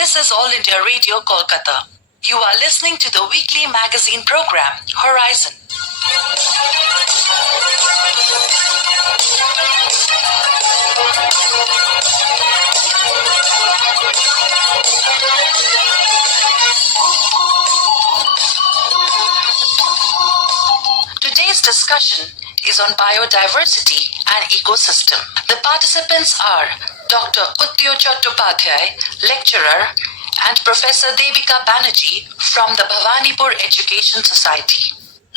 This is All India Radio Kolkata. You are listening to the weekly magazine program, Horizon. Today's discussion is on biodiversity and ecosystem. The participants are Dr. Uttiya Chattopadhyay, lecturer, and Professor Debika Banerji from the Bhawanipur Education Society.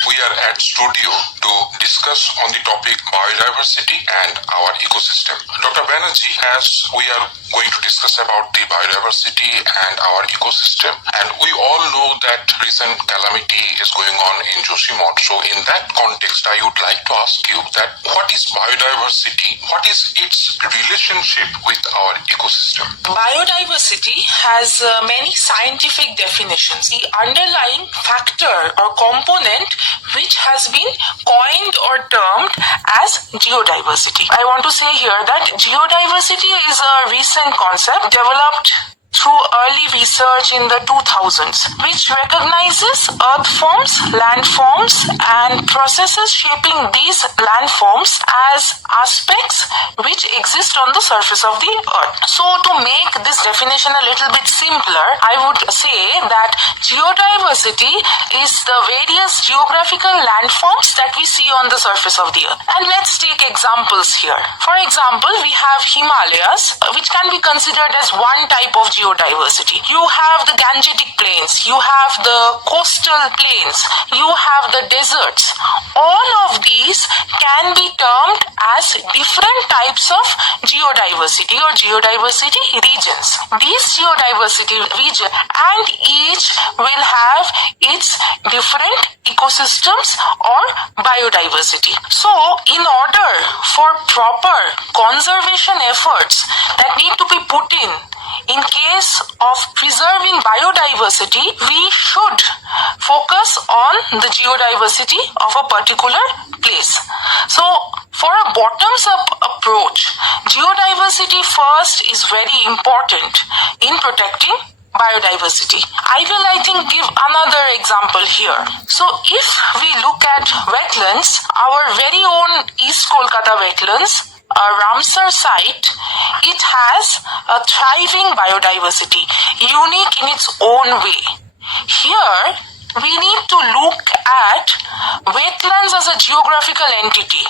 We are at studio to discuss on the topic biodiversity and our ecosystem. Dr. Banerji, as we are going to discuss about the biodiversity and our ecosystem, and we all know that recent calamity is going on in Joshimath. So in that context, I would like to ask you that what is biodiversity? What is its relationship with our ecosystem? Biodiversity has many scientific definitions. The underlying factor or component which has been coined or termed as geodiversity. I want to say here that geodiversity is a recent concept developed through early research in the 2000s, which recognizes earth forms, landforms, and processes shaping these landforms as aspects which exist on the surface of the earth. So to make this definition a little bit simpler, I would say that geodiversity is the various geographical landforms that we see on the surface of the earth. And let's take examples here. For example, we have Himalayas, which can be considered as one type of geodiversity. You have the Gangetic plains, you have the coastal plains, you have the deserts. All of these can be termed as different types of geodiversity or geodiversity regions. These geodiversity regions and each will have its different ecosystems or biodiversity. So in order for proper conservation efforts that need to be put in case of preserving biodiversity, we should focus on the geodiversity of a particular place. So for a bottoms-up approach, geodiversity first is very important in protecting biodiversity. I think, give another example here. So if we look at wetlands, our very own East Kolkata wetlands, a Ramsar site, it has a thriving biodiversity, unique in its own way. Here, we need to look at wetlands as a geographical entity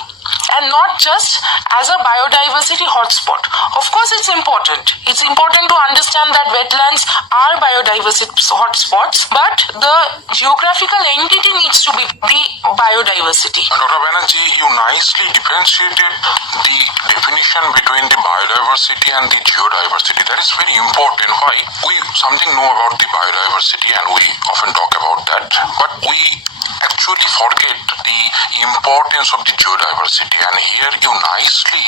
and not just as a biodiversity hotspot. Of course, it's important. It's important to understand that wetlands are biodiversity hotspots, but the geographical entity needs to be the biodiversity. Dr. Banerji, you nicely differentiated the definition between the biodiversity and the geodiversity. That is very important. Why? We something know about the biodiversity and we often talk about that, but we actually forget the importance of the geodiversity, and here you nicely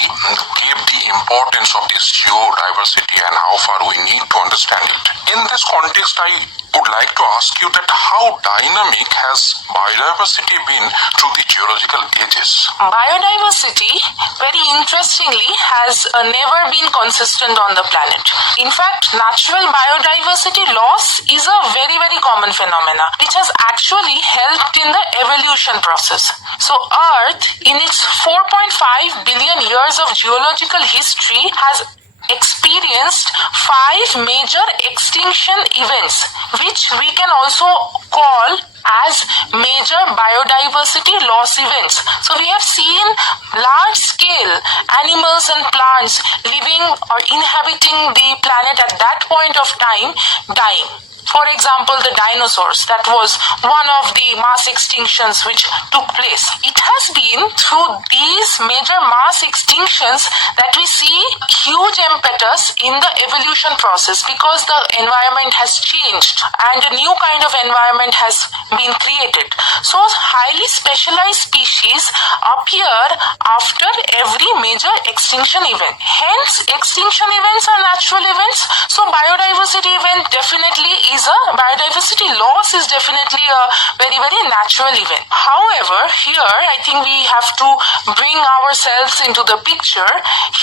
gave the importance of this geodiversity and how far we need to understand it. In this context, I would like to ask you that how dynamic has biodiversity been through the geological ages? Biodiversity, very interestingly, has never been consistent on the planet. In fact, natural biodiversity loss is a very, very common phenomena, which has actually helped in the evolution process. So Earth, in its 4.5 billion years of geological history, has experienced 5 major extinction events, which we can also call as major biodiversity loss events. So we have seen large scale animals and plants living or inhabiting the planet at that point of time dying. For example, the dinosaurs, that was one of the mass extinctions which took place. It has been through these major mass extinctions that we see huge impetus in the evolution process, because the environment has changed and a new kind of environment has been created. So highly specialized species appear after every major extinction event. Hence, extinction events are natural events, so biodiversity biodiversity event definitely is biodiversity loss is definitely a very, very natural event. However, here I think we have to bring ourselves into the picture.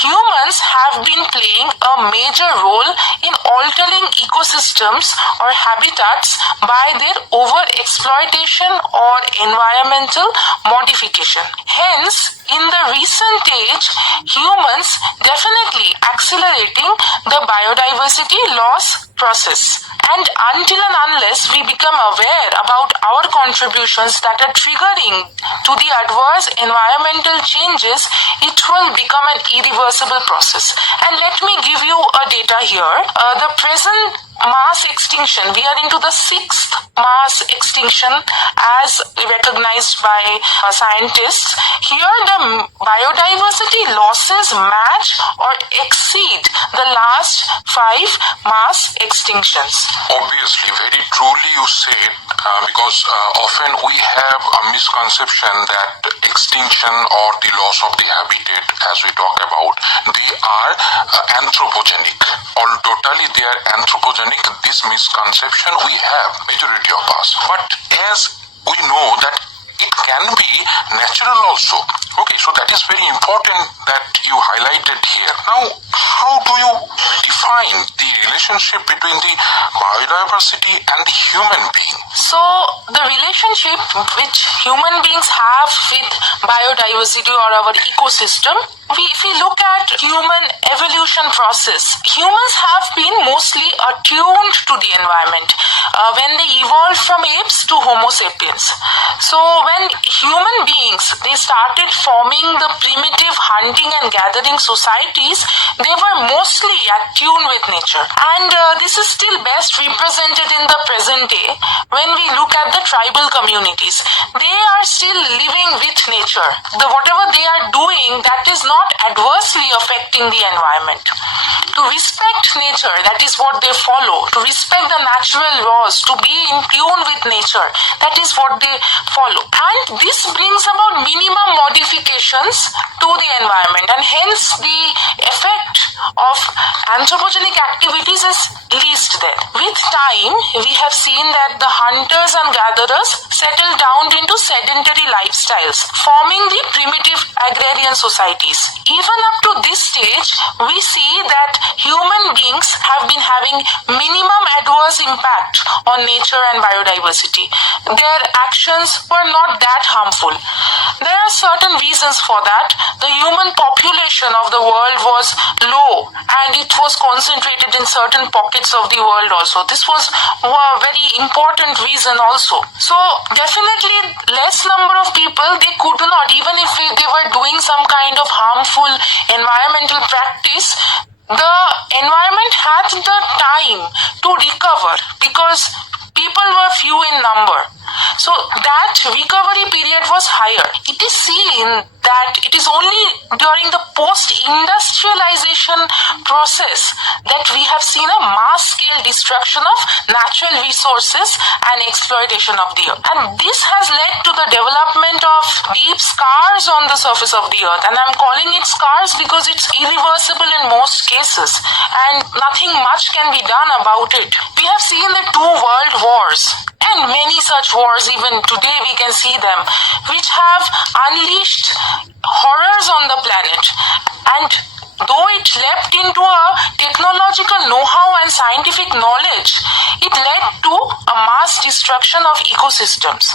Humans have been playing a major role in altering ecosystems or habitats by their over-exploitation or environmental modification. Hence, in the recent age, humans definitely accelerating the biodiversity loss process. And until and unless we become aware about our contributions that are triggering to the adverse environmental changes, it will become an irreversible process. And let me give you a data here. The present mass extinction, we are into the 6th mass extinction as recognized by scientists. Here the biodiversity losses match or exceed the last 5 mass extinctions. Obviously, very truly you said, because often we have a misconception that extinction or the loss of the habitat, as we talk about, they are anthropogenic, or totally they are anthropogenic. This misconception we have, majority of us. But as we know that it can be natural also. Okay, so that is very important that you highlighted here. Now, how do you define the relationship between the biodiversity and the human being? So, the relationship which human beings have with biodiversity or our ecosystem, if we look at human evolution process, humans have been mostly attuned to the environment when they evolved from apes to Homo sapiens. So, when human beings, they started forming the primitive hunting and gathering societies, they were mostly attuned with nature. And this is still best represented in the present day when we look at the tribal communities. They are still living with nature. Whatever they are doing, that is not adversely affecting the environment. To respect nature, that is what they follow. To respect the natural laws, to be in tune with nature, that is what they follow. And this brings about minimum modifications to the environment, and hence the effect of anthropogenic activities is least there. With time, we have seen that the hunters and gatherers settle down into sedentary lifestyles, forming the primitive agrarian societies. Even up to this stage, we see that human beings have been having minimum adverse impact on nature and biodiversity. Their actions were not that harmful. There are certain reasons for that. The human population of the world was low and it was concentrated in certain pockets of the world also. This was a very important reason also. So definitely less number of people, they could not, even if they were doing some kind of harmful environmental practice, the environment had the time to recover because people were few in number. So that recovery period was higher. It is seen that it is only during the post-industrialization process that we have seen a mass-scale destruction of natural resources and exploitation of the earth. And this has led to the development of deep scars on the surface of the earth. And I'm calling it scars because it's irreversible in most cases and nothing much can be done about it. We have seen the 2 world wars and many such wars, even today we can see them, which have unleashed horrors on the planet. And though it leapt into a technological know-how and scientific knowledge, it led to a mass destruction of ecosystems.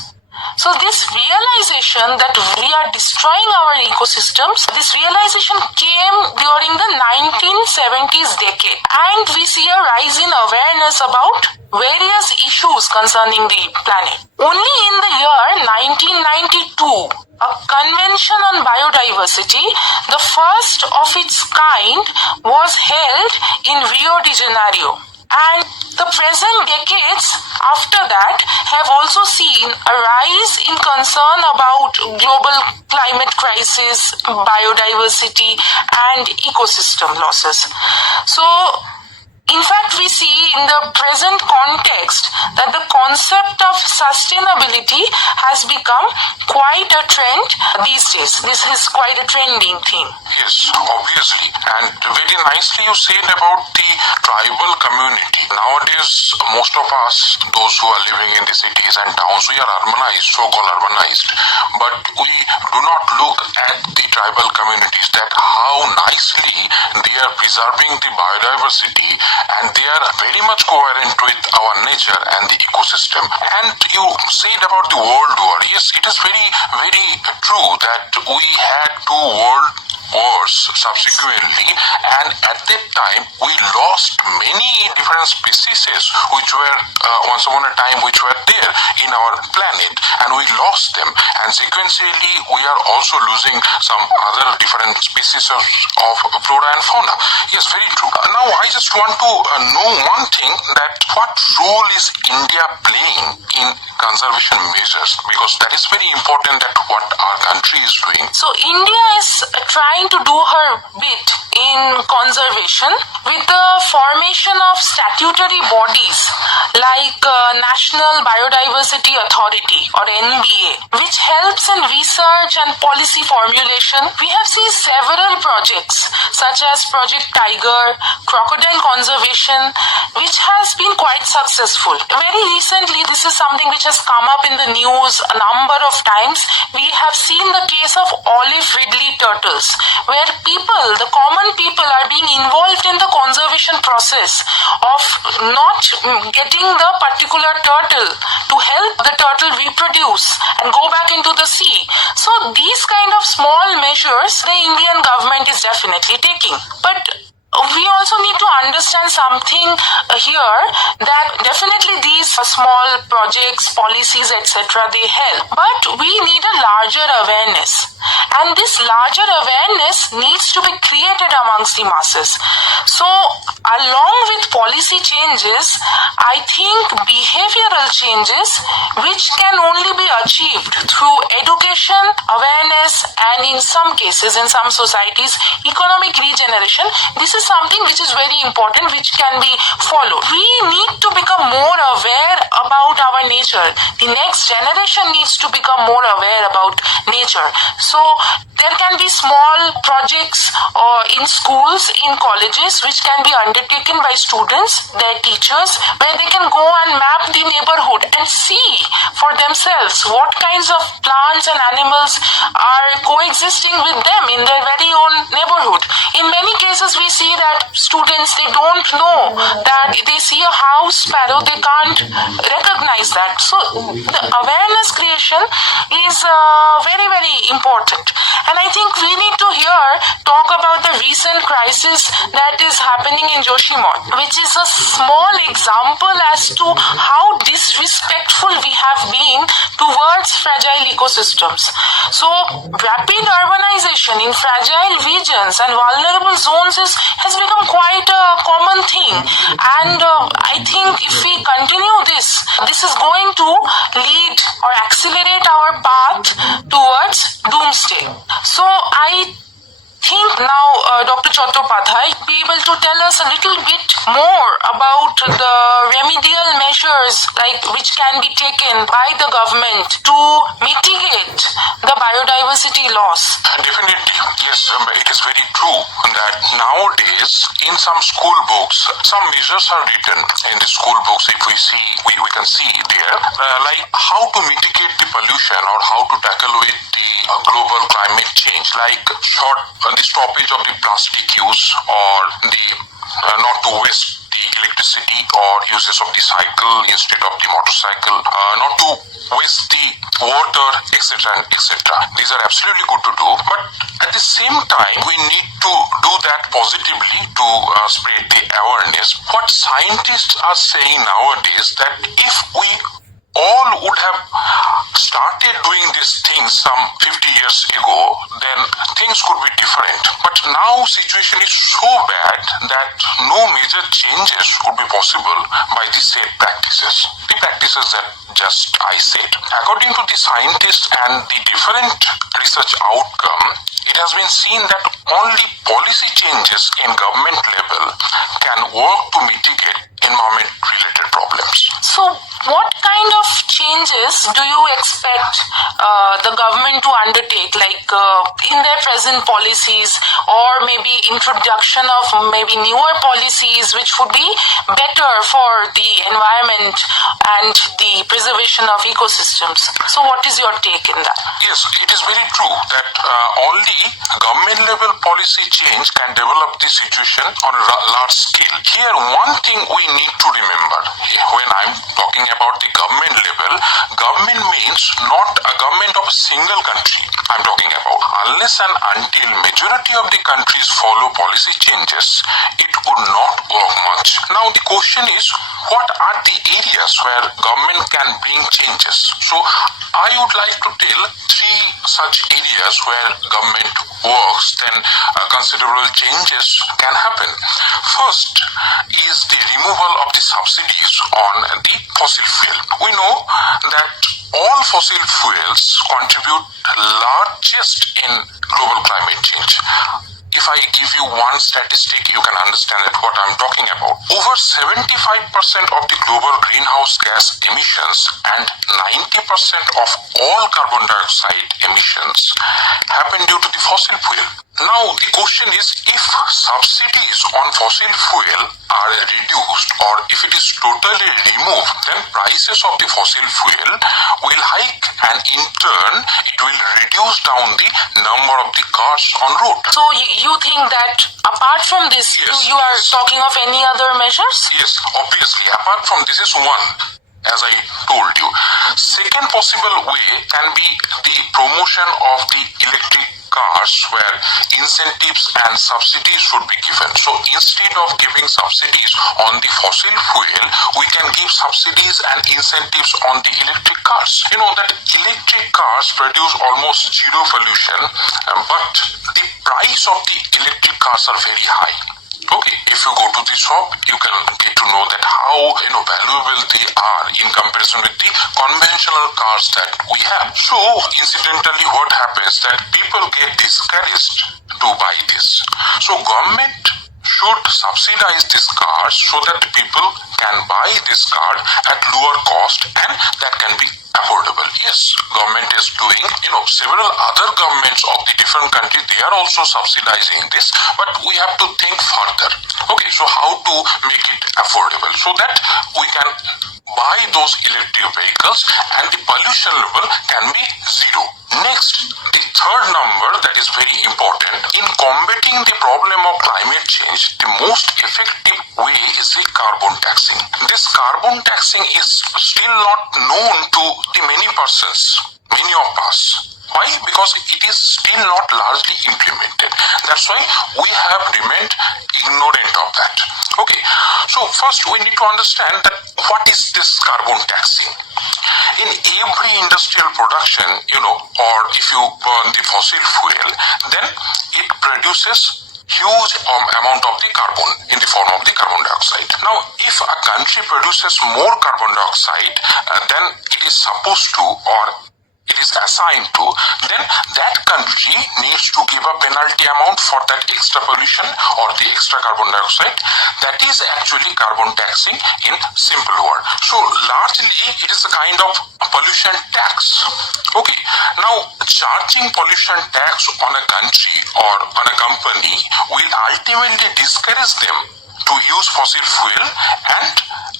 So this realization that we are destroying our ecosystems, this realization came during the 1970s decade. And we see a rise in awareness about various issues concerning the planet. Only in the year 1992, a convention on biodiversity, the first of its kind, was held in Rio de Janeiro. And the present decades after that have also seen a rise in concern about global climate crisis, biodiversity, and ecosystem losses. So, in fact, we see in the present context that the concept of sustainability has become quite a trend these days. This is quite a trending thing. Yes, obviously. And very nicely you said about the tribal community. Nowadays, nowadays, most of us, those who are living in the cities and towns, we are urbanized, so-called urbanized, but we do not look at the tribal communities, that how nicely they are preserving the biodiversity and they are very much coherent with our nature and the ecosystem. And you said about the World War. Yes, it is very, very true that we had two world wars subsequently, and at that time we lost many different species which were once upon a time which were there in our planet, and we lost them, and sequentially we are also losing some other different species of flora and fauna. Yes, very true. Now I just want to know one thing, that what role is India playing in conservation measures, because that is very important, that what our country is doing. So India is trying to do her bit in conservation with the formation of statutory bodies like National Biodiversity Authority or NBA, which helps in research and policy formulation. We have seen several projects such as Project Tiger, crocodile conservation, which has been quite successful. Very recently, this is something which has come up in the news a number of times. We have seen the case of olive ridley turtles, where the common people are being involved in the conservation process of not getting the particular turtle to help the turtle reproduce and go back into the sea. So these kind of small measures the Indian government is definitely taking. But we also need to understand something here, that definitely these small projects, policies, etc., they help. But we need a larger awareness. And this larger awareness needs to be created amongst the masses. So, along with policy changes, I think behavioral changes, which can only be achieved through education, awareness, and in some cases, in some societies, economic regeneration. This is something which is very important, which can be followed. We need to become more aware about our nature. The next generation needs to become more aware about nature. So there can be small projects in schools, in colleges, which can be undertaken by students, their teachers, where they can go and map the neighborhood and see for themselves what kinds of plants and animals are coexisting with them in their very own neighborhood. In many cases, we see that students, they don't know that they see a house sparrow, they can't recognize that. So the awareness creation is very, very important. And I think we need to here talk about the recent crisis that is happening in Joshimath, which is a small example as to how disrespectful we have been towards fragile ecosystems. So rapid urbanization in fragile regions and vulnerable zones has become quite a common thing. And I think if we continue this is going to lead or accelerate our path towards doomsday. So I think now Dr. Chattopadhyay be able to tell us a little bit more about the remedial measures which can be taken by the government to mitigate the biodiversity loss. Definitely, yes, it is very true that nowadays in some school books, some measures are written in the school books. If we see, we can see there, like how to mitigate the pollution or how to tackle with the global climate change, like the stoppage of the plastic use, or the not to waste the electricity or uses of the cycle instead of the motorcycle, not to waste the water, etc., etc. These are absolutely good to do, but at the same time we need to do that positively to spread the awareness. What scientists are saying nowadays, that if we all would have started doing these things some 50 years ago, then things could be different. But now situation is so bad that no major changes would be possible by the said practices. The practices that just I said. According to the scientists and the different research outcome, it has been seen that only policy changes in government level can work to mitigate environment-related problems. So what kind of changes do you expect expect the government to undertake, like in their present policies, or maybe introduction of maybe newer policies which would be better for the environment and the preservation of ecosystems? So what is your take in that? Yes, it is very true that only government level policy change can develop the situation on a large scale. Here, one thing we need to remember when I'm talking about the government level, government means not a government of a single country. I'm talking about unless and until majority of the countries follow policy changes, it would not work much. Now the question is, what are the areas where government can bring changes? So I would like to tell three such areas where government works, then considerable changes can happen. First is the removal of the subsidies on the fossil fuel. We know that all fossil fuels contribute largest in global climate change. If I give you one statistic, you can understand what I'm talking about. Over 75% of the global greenhouse gas emissions and 90% of all carbon dioxide emissions happen due to the fossil fuel. Now the question is, if subsidies on fossil fuel are reduced or if it is totally removed, then prices of the fossil fuel will hike and in turn it will reduce down the number of the cars on road. So you think that apart from this, Yes, you are yes. talking of any other measures? Yes, obviously. Apart from this is one, as I told you. Second possible way can be the promotion of the electric cars where incentives and subsidies should be given. So instead of giving subsidies on the fossil fuel, we can give subsidies and incentives on the electric cars. You know that electric cars produce almost zero pollution, but the price of the electric cars are very high. Okay, if you go to the shop, you can get to know that how valuable they are in comparison with the conventional cars that we have. So, incidentally, what happens that people get discouraged to buy this. So, government should subsidize these cars so that people can buy this car at lower cost and that can be affordable. Yes, government is doing, several other governments of the different countries, they are also subsidizing this, but we have to think further. Okay, so how to make it affordable so that we can buy those electric vehicles and the pollution level can be zero. Next, the third number that is very important in combating the problem of climate change, the most effective way is the carbon taxing. This carbon taxing is still not known to the many persons, many of us. Why? Because it is still not largely implemented. That's why we have remained ignorant of that. Okay, so first we need to understand that what is this carbon taxing? In every industrial production, or if you burn the fossil fuel, then it produces huge amount of the carbon in the form of the carbon dioxide. Now, if a country produces more carbon dioxide than it is supposed to or it is assigned to, then that country needs to give a penalty amount for that extra pollution or the extra carbon dioxide. That is actually carbon taxing in simple word. So largely it is a kind of pollution tax. Okay, now charging pollution tax on a country or on a company will ultimately discourage them to use fossil fuel and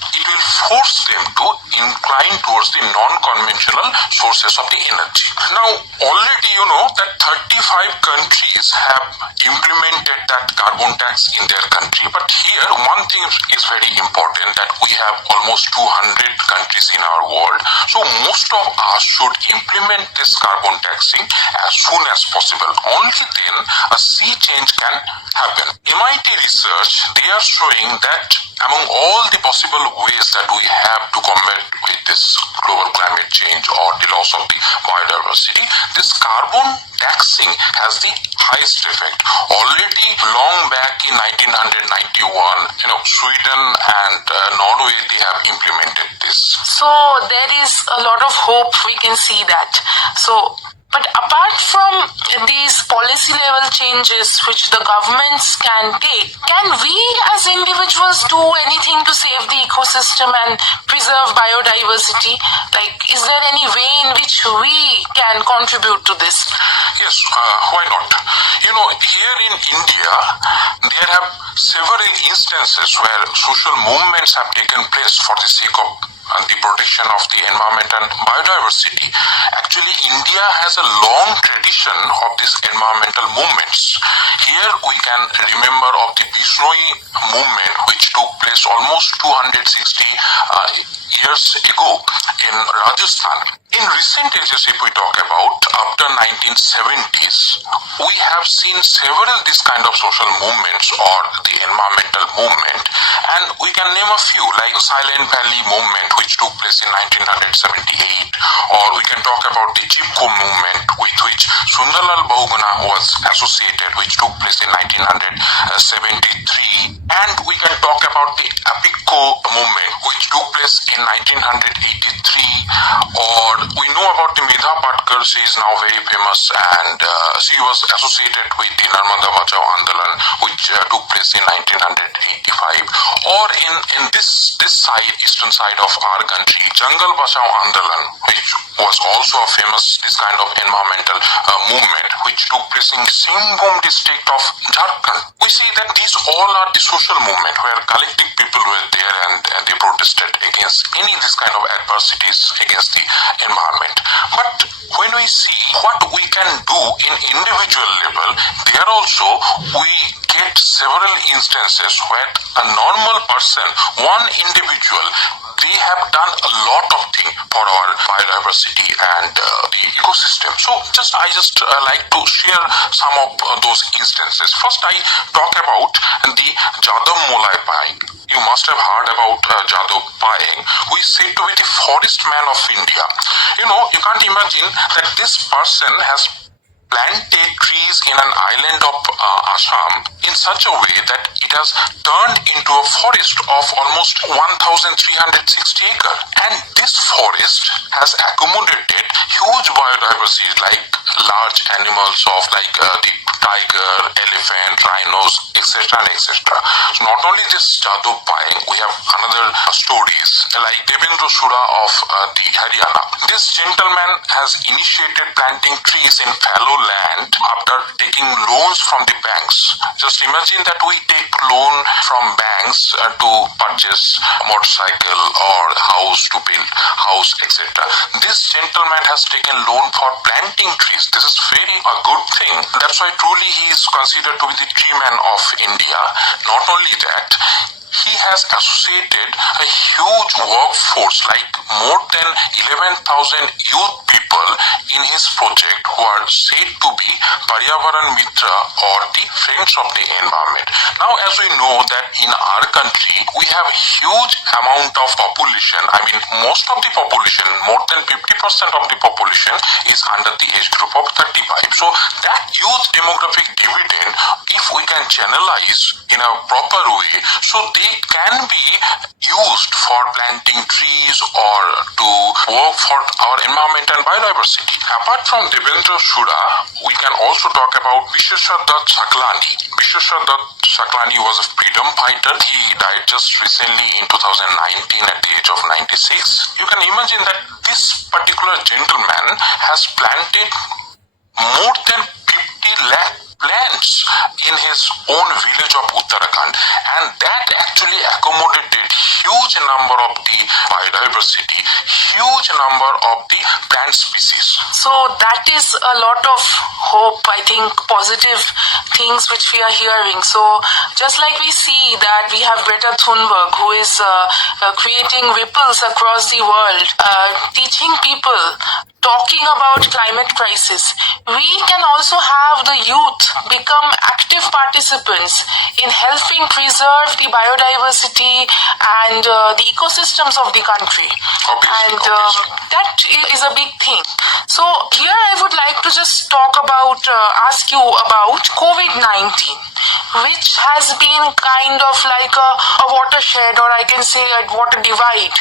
it will force them to incline towards the non-conventional sources of the energy. Now, already you know that 35 countries have implemented that carbon tax in their country. But here, one thing is very important, that we have almost 200 countries in our world. So most of us should implement this carbon taxing as soon as possible. Only then a sea change can happen. MIT research, they are showing that among all the possible ways that we have to combat with this global climate change or the loss of the biodiversity, this carbon taxing has the highest effect. Already long back in 1991, Sweden and Norway, they have implemented this. So there is a lot of hope, we can see that. So But apart from these policy level changes which the governments can take, can we as individuals do anything to save the ecosystem and preserve biodiversity? Like, is there any way in which we can contribute to this? Yes, why not? Here in India, there have several instances where social movements have taken place for the sake of the protection of the environment and biodiversity. Actually, India has a long tradition of these environmental movements. Here we can remember of the Bishnoi movement, which took place almost 260 years ago in Rajasthan. In recent ages, if we talk about after 1970s, we have seen several this kind of social movements or the environmental movement, and we can name a few like Silent Valley movement, which took place in 1978, or we can talk about the Chipko movement, with which Sundarlal Bahuguna was associated, which took place in 1973, and we can talk about the Apicco movement, which took place in 1983, or we know about the Medha Patkar. She is now very famous, and she was associated with the Narmada Bachao Andolan, which took place in 1985. Or in this side, eastern side of our country, Jangal Bachao Andolan, which was also a famous this kind of environmental movement, which took place in Singhbhum district of Jharkhand. We see that these all are the social movement where collective people were there and they protested against any this kind of adversities against the environment. But when we see what we can do in individual level, there also we get several instances where a normal person, one individual, they have done a lot of things for our biodiversity and the ecosystem. So I just like to share some of those instances. First, I talk about the Jadav Molai Payeng. You must have heard about Jadav Payeng, who is said to be the forest man of India. You can't imagine that this person has planted trees in an island of Assam in such a way that it has turned into a forest of almost 1,360 acres. And this forest has accommodated huge biodiversity like large animals of like the tiger, elephant, rhinos, etc. and etc. So not only this Jadav Payeng, we have another stories like Devendra Sura of the Haryana. This gentleman has initiated planting trees in fallow land after taking loans from the banks. Just imagine that we take loan from banks to purchase a motorcycle or house to build house, etc. This gentleman has taken loan for planting trees. This is very a good thing. That's why truly he is considered to be the tree man of India. Not only that, he has associated a huge workforce, like more than 11,000 youth people in his project who are said to be Paryavaran Mitra or the friends of the environment. Now, as we know that in our country, we have huge amount of population. I mean, most of the population, more than 50% of the population is under the age group of 35. So that youth demographic dividend, if we can channelize in a proper way, so they can be used for planting trees or to work for our environment and biodiversity. Apart from Devendra Sura, we can also talk about Visheshwar Dutt Saklani. Visheshwar Dutt Saklani was a freedom fighter. He died just recently in 2019 at the age of 96. You can imagine that this particular gentleman has planted more than 50 lakh plants in his own village of Uttarakhand, and that actually accommodated huge number of the biodiversity, huge number of the plant species. So that is a lot of hope, I think, positive things which we are hearing. So just like we see that we have Greta Thunberg, who is creating ripples across the world, teaching people, talking about climate crisis, we can also have the youth become active participants in helping preserve the biodiversity and the ecosystems of the country. Obviously. That is a big thing. So here I would like to just talk about, ask you about COVID-19, which has been kind of like a watershed, or I can say a water divide.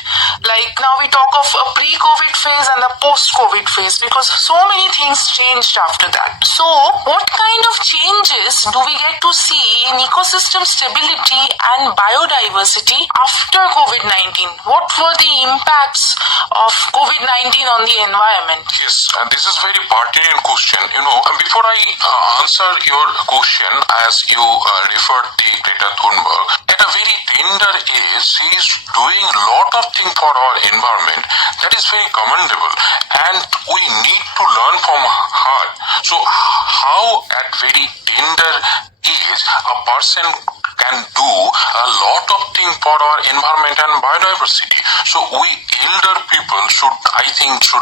Like now we talk of a pre-COVID phase and a post-COVID phase, because so many things changed after that. So what kind of changes do we get to see in ecosystem stability and biodiversity after COVID-19? What were the impacts of COVID-19 on the environment? Yes, and this is very pertinent question. And before I answer your question, as you referred the Greta Thunberg, at a very tender age, she is doing a lot of things for our environment. That is very commendable, and we need to learn from her. So, how at very tender age a person can do a lot of things for our environment and biodiversity. So we elder people should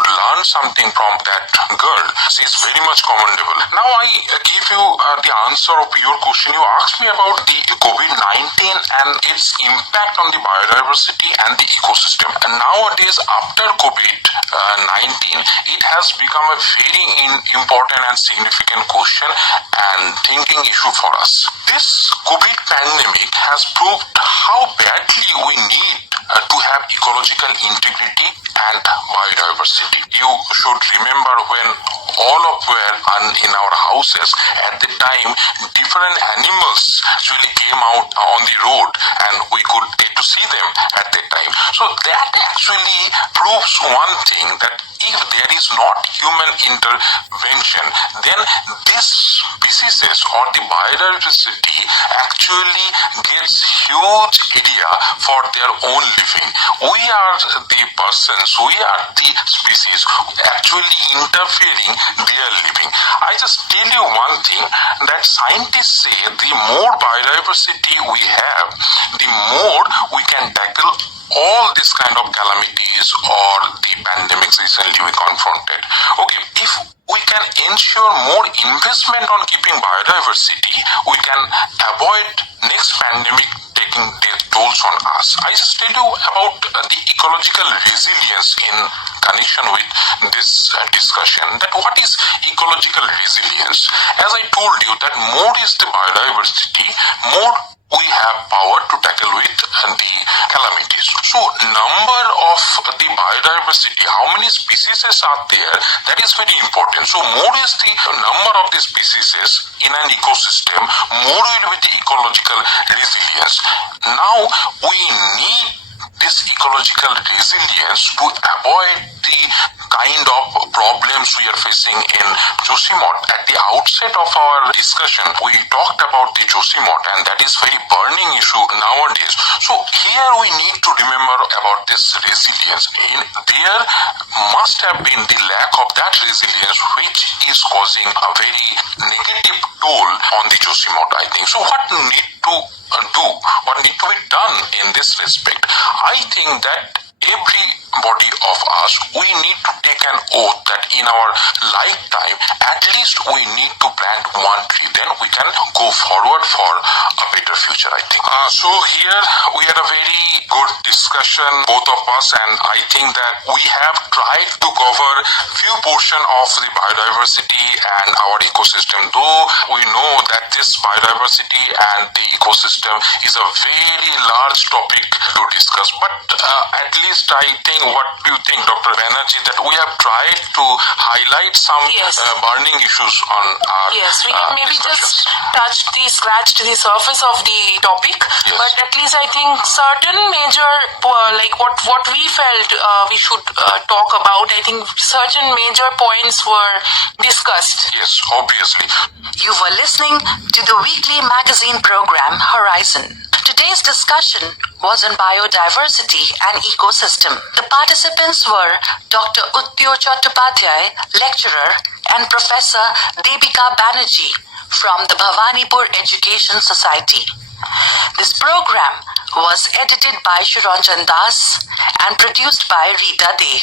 learn something from that girl. She is very much commendable. Now I give you the answer of your question. You asked me about the COVID-19 and its impact on the biodiversity and the ecosystem. And nowadays, after COVID-19, it has become a very important and significant question and thinking issue for us. This COVID pandemic has proved how badly we need to have ecological integrity and biodiversity. You should remember when all of were in our houses at the time, different animals actually came out on the road and we could get to see them at that time. So that actually proves one thing, that if there is not human intervention, then this species or the biodiversity actually gets huge area for their own living. We are the persons, we are the species actually interfering their living. I just tell you one thing, that scientists say the more biodiversity we have, the more we can tackle all this kind of calamities or the pandemics recently we confronted. Okay, if we can ensure more investment on keeping biodiversity, we can avoid next pandemic taking their tolls on us. I just tell you about the ecological resilience in connection with this discussion. That what is ecological resilience? As I told you, that more is the biodiversity, more we have power to tackle with the calamities. So number of the biodiversity, how many species are there, that is very important. So more is the number of the species in an ecosystem, more will be the ecological resilience. Now we need this ecological resilience to avoid the kind of problems we are facing in Joshimot. At the outset of our discussion, we talked about the Joshimot, and that is very burning issue nowadays. So here we need to remember about this resilience. There must have been the lack of that resilience which is causing a very negative toll on the Joshimot, I think. So what need to do, what need to be done in this respect? I think that everybody of us, we need to take an oath that in our lifetime, at least we need to plant one tree. Then we can go forward for a better future, I think. So here we had a very good discussion, both of us, and I think that we have tried to cover few portion of the biodiversity and our ecosystem. Though we know that this biodiversity and the ecosystem is a very large topic to discuss, but at least I think, what do you think, Dr. Banerji, that we have tried to highlight some burning issues on our we have maybe just scratched the surface of the topic, but at least I think certain major, like what we felt we should talk about, I think certain major points were discussed. Yes, obviously. You were listening to the weekly magazine program Horizon. Today's discussion was on biodiversity and ecosystem. The participants were Dr. Uttiya Chattopadhyay, lecturer, and Professor Debika Banerji from the Bhavanipur Education Society. This program was edited by Shiranjan Das and produced by Rita Dey.